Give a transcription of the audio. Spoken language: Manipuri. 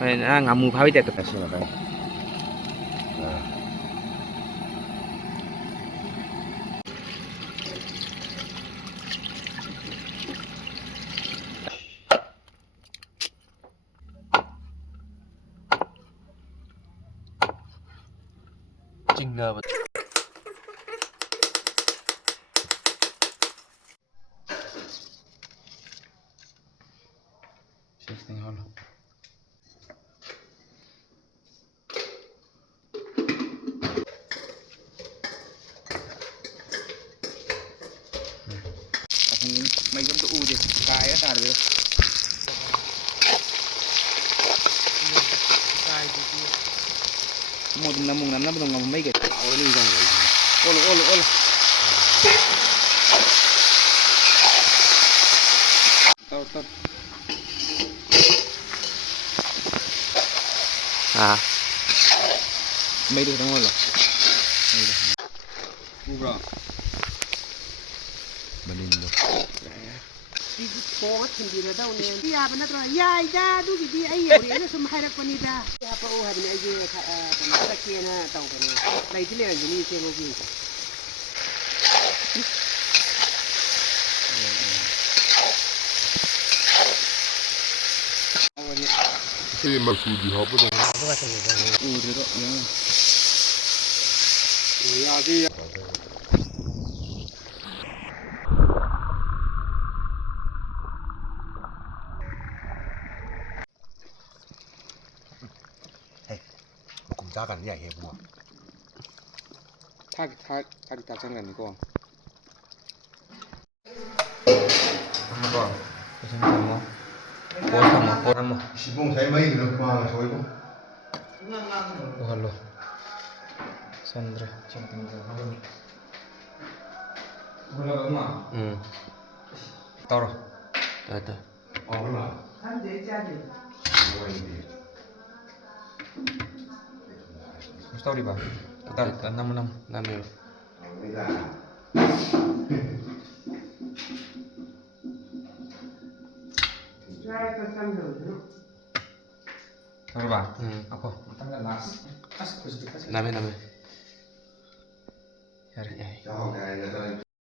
ngamu phawi te to 다시 나가요. jinga ba shifting holo mấy cái tụ thì cài hết cả rồi một năm nó đồng mấy cái tạo lên rồi ôi tao à mấy đứa thằng rồi bro mình được đi có chuyện gì là đâu nè đi à bên đó ya ya đu gì ai hiểu đấy nó xung hai đặc quân da ya pa o ha bên ai je cái này kia na tàu cái này này thì là gìนี่xem không biết Thì mà sụt gì hộp đó. được đó 야, đi. Cùng giá gần như vậy mua. 타 다 잠깐 이거 한번 잠깐 뭐 보쌈 시봉 잘 많이 들었구나, 저거. 할로 산드레 잠깐 몰라 엄마 응 떨어 됐다 얼마? 한 대짜리 스토리 봐 일단 나무 Taruh ba? Ako. Tanggal last. Kasih. Nami. Yari. Cho cái